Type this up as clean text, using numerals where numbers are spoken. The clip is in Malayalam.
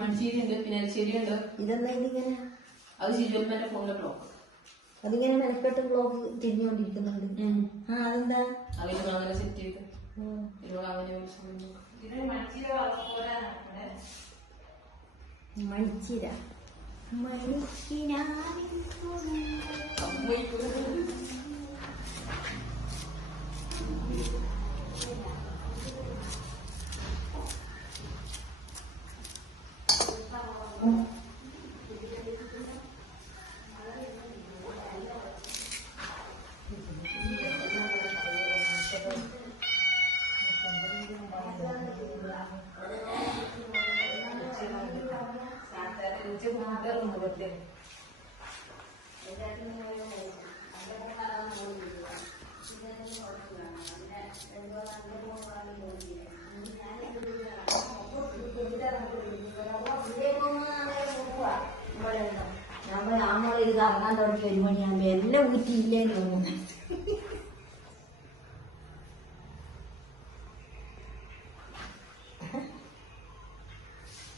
മൺചീരിയുണ്ട്, പിന്നെ എരിശ്ശേരിയുണ്ട്. ഇതെന്താ ഇതിങ്ങനെ? അത് ശിജുവൽമന്റെ ഫോണിലെ ബ്ലോക്ക്. അതിങ്ങനെ മെനക്കെട്ട് ബ്ലോക്ക് തിരിഞ്ഞുകൊണ്ടിരിക്കുന്നുണ്ട്. അതെന്താ? അവര് അങ്ങനെ സെറ്റ് ചെയ്ത് മണിച്ചിര ഇത് കറങ്ങാൻ തുടങ്ങി 1 മണിയാകുമ്പോ എല്ലാം ഊറ്റിയില്ലേന്ന് തോന്നുന്നു.